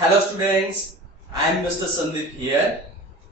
Hello students, I am Mr. Sandeep here.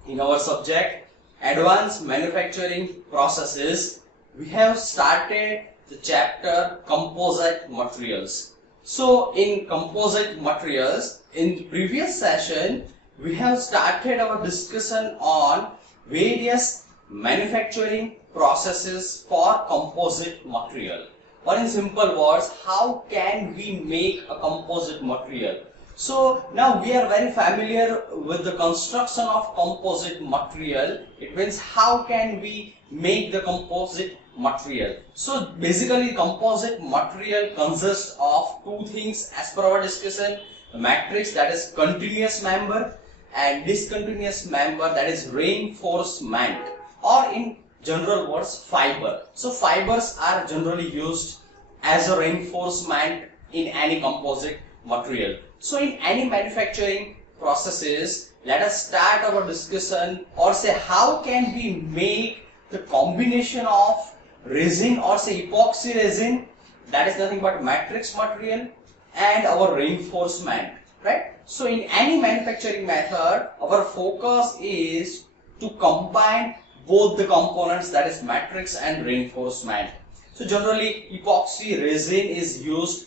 In our subject Advanced Manufacturing Processes, we have started the chapter Composite Materials. So in Composite Materials, in previous session, we have started our discussion on various manufacturing processes for composite material. Or in simple words, how can we make a composite material? So now we are very familiar with the construction of composite material. It means how can we make the composite material. So basically composite material consists of two things as per our discussion. The matrix, that is continuous member, and discontinuous member, that is reinforcement, or in general words, fiber. So fibers are generally used as a reinforcement in any composite material. So in any manufacturing processes, let us start our discussion or say how can we make the combination of resin or say epoxy resin, that is nothing but matrix material, and our reinforcement, right? So in any manufacturing method, our focus is to combine both the components, that is matrix and reinforcement. So generally epoxy resin is used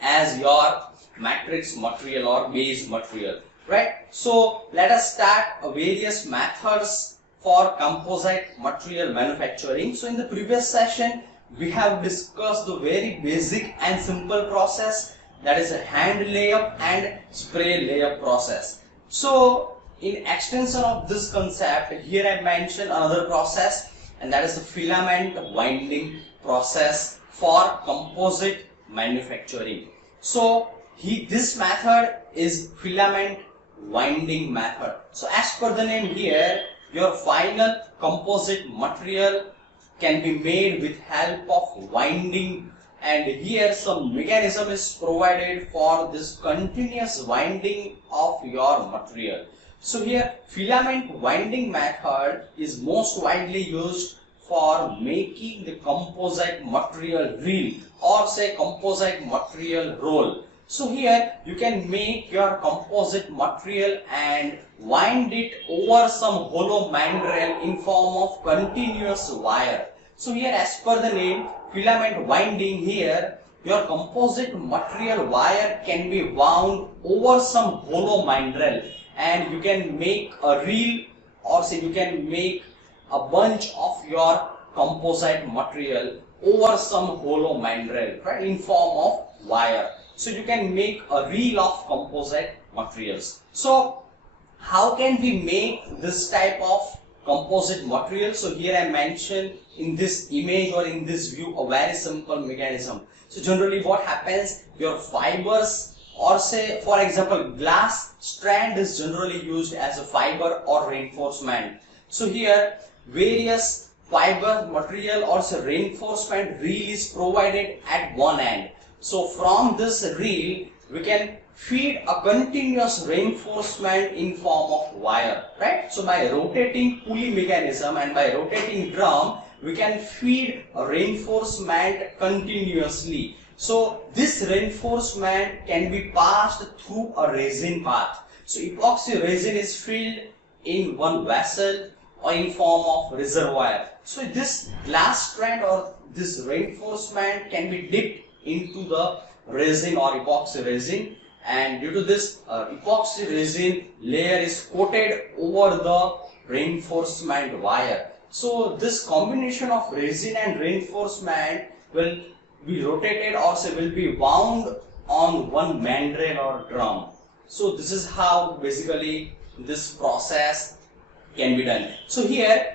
as your matrix material or base material, right? So let us start various methods for composite material manufacturing. So in the previous session we have discussed the very basic and simple process, that is a hand layup and spray layup process. So in extension of this concept, here I mentioned another process, and that is the filament winding process for composite manufacturing. So this method is filament winding method. So as per the name here, your final composite material can be made with help of winding, and here some mechanism is provided for this continuous winding of your material. So here filament winding method is most widely used for making the composite material reel or say composite material roll. So here you can make your composite material and wind it over some hollow mandrel in form of continuous wire. So here as per the name filament winding, here your composite material wire can be wound over some hollow mandrel, and you can make a reel or say you can make a bunch of your composite material over some hollow mandrel, right, in form of wire. So you can make a reel of composite materials. So how can we make this type of composite material? So here I mentioned in this image or in this view a very simple mechanism. So generally what happens, your fibers or say for example glass strand is generally used as a fiber or reinforcement. So here various fiber material or say reinforcement reel is provided at one end. So from this reel we can feed a continuous reinforcement in form of wire, right? So by rotating pulley mechanism and by rotating drum, we can feed a reinforcement continuously. So this reinforcement can be passed through a resin path. So epoxy resin is filled in one vessel or in form of reservoir. So this glass strand or this reinforcement can be dipped into the resin or epoxy resin, and due to this epoxy resin layer is coated over the reinforcement wire. So this combination of resin and reinforcement will be rotated or say will be wound on one mandrel or drum. So this is how basically this process can be done. So here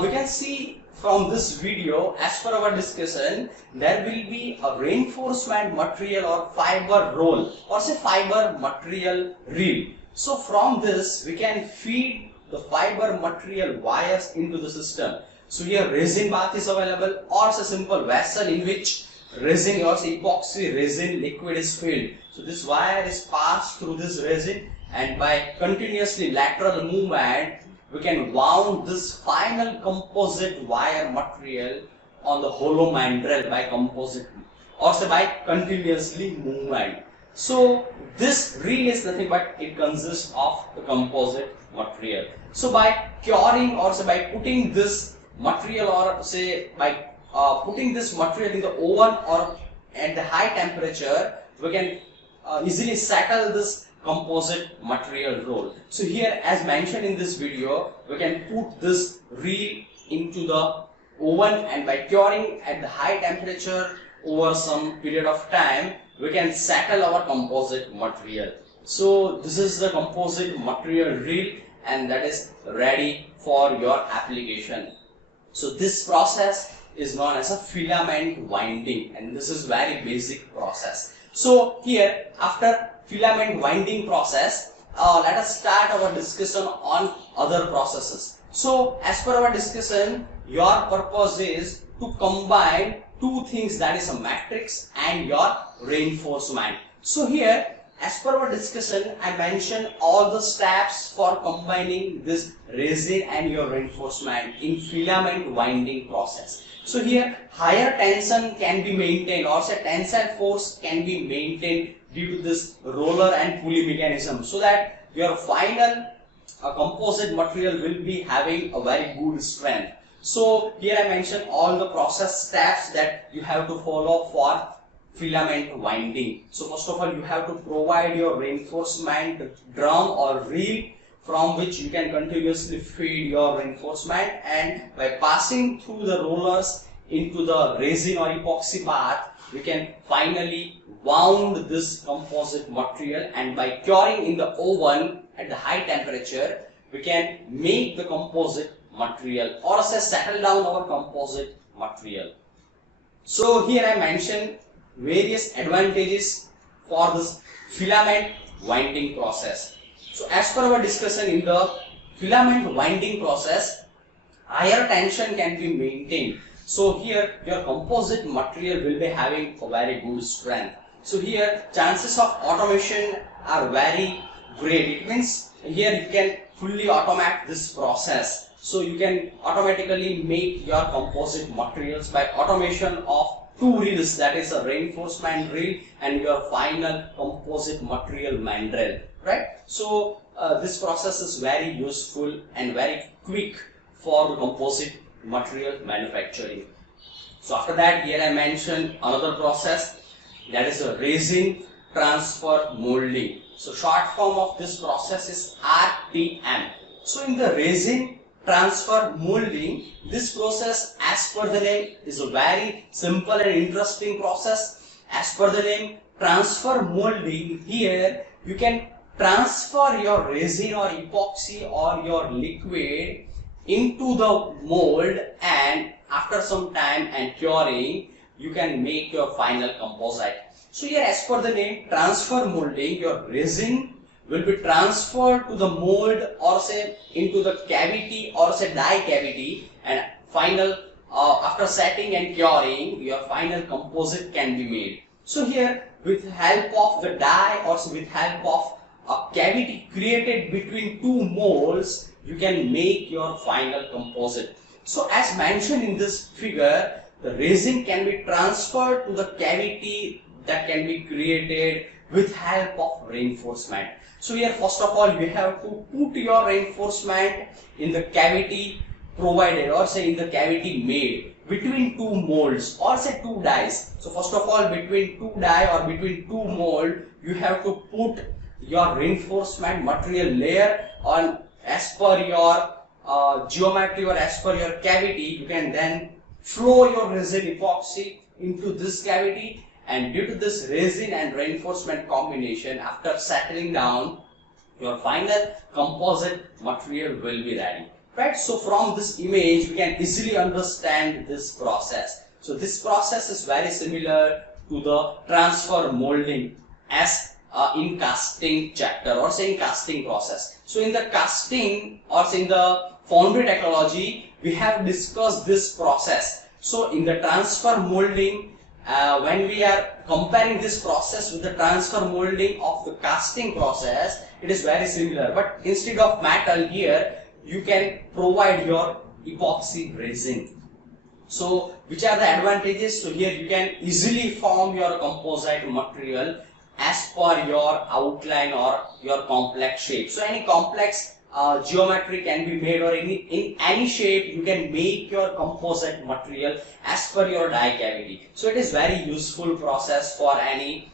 we can see from this video, as per our discussion, there will be a reinforcement material or fiber roll or say fiber material reel. So from this we can feed the fiber material wires into the system. So here resin bath is available or say simple vessel in which resin or say epoxy resin liquid is filled. So this wire is passed through this resin, and by continuously lateral movement we can wound this final composite wire material on the hollow mandrel by composite or say by continuously movement. So this reel is nothing but it consists of the composite material. So by curing, or say by putting this material, or say by putting this material in the oven or at the high temperature, we can easily settle this composite material roll. So here, as mentioned in this video, we can put this reel into the oven, and by curing at the high temperature over some period of time, we can settle our composite material. So this is the composite material reel, and that is ready for your application. So this process is known as a filament winding, and this is very basic process. So here, after filament winding process, let us start our discussion on other processes. So as per our discussion, your purpose is to combine two things, that is a matrix and your reinforcement. So here, as per our discussion, I mentioned all the steps for combining this resin and your reinforcement in filament winding process. So here, higher tension can be maintained, or say tensile force can be maintained due to this roller and pulley mechanism, so that your final composite material will be having a very good strength. So here I mentioned all the process steps that you have to follow for filament winding. So first of all, you have to provide your reinforcement drum or reel, from which you can continuously feed your reinforcement, and by passing through the rollers into the resin or epoxy bath, we can finally wound this composite material, and by curing in the oven at the high temperature, we can make the composite material, or say settle down our composite material. So here I mentioned various advantages for this filament winding process. So as per our discussion, in the filament winding process, higher tension can be maintained. So here your composite material will be having a very good strength. So here chances of automation are very great. It means here you can fully automate this process. So you can automatically make your composite materials by automation of two reels, that is a reinforcement reel and your final composite material mandrel, right? So this process is very useful and very quick for composite material manufacturing. So after that, here I mentioned another process, that is a resin transfer molding. So short form of this process is RTM. So in the resin transfer molding, this process, as per the name, is a very simple and interesting process. As per the name, transfer molding, here you can transfer your resin or epoxy or your liquid into the mold, and after some time and curing, you can make your final composite. So here, as per the name, transfer molding, your resin will be transferred to the mold, or say into the cavity, or say die cavity, and final after setting and curing, your final composite can be made. So here, with help of the die, or with help of a cavity created between two molds, you can make your final composite. So as mentioned in this figure, the resin can be transferred to the cavity that can be created with help of reinforcement. So here, first of all, you have to put your reinforcement in the cavity provided, or say in the cavity made between two molds, or say two dies. So first of all, between two die or between two mold, you have to put your reinforcement material layer on as per your geometry or as per your cavity. You can then flow your resin epoxy into this cavity, and due to this resin and reinforcement combination, after settling down, your final composite material will be ready, right? So from this image, you can easily understand this process. So this process is very similar to the transfer molding as in casting chapter, or say in casting process. So in the casting, or say in the foundry technology, we have discussed this process. So in the transfer molding, when we are comparing this process with the transfer molding of the casting process, it is very similar. But instead of metal, here you can provide your epoxy resin. So which are the advantages? So here you can easily form your composite material as per your outline or your complex shape. So any complex geometry can be made, or in any shape you can make your composite material as per your die cavity. So it is very useful process for any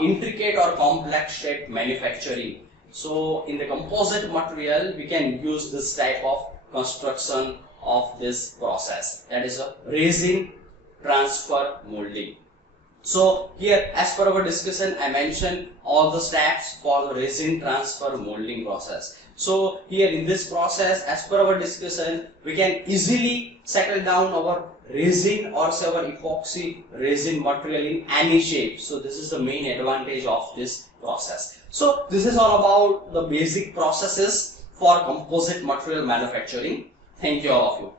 intricate or complex shape manufacturing. So in the composite material we can use this type of construction of this process, that is a resin transfer molding. So here, as per our discussion, I mentioned all the steps for the resin transfer molding process. So here in this process, as per our discussion, we can easily settle down our resin or say our epoxy resin material in any shape. So this is the main advantage of this process. So this is all about the basic processes for composite material manufacturing. Thank you all of you.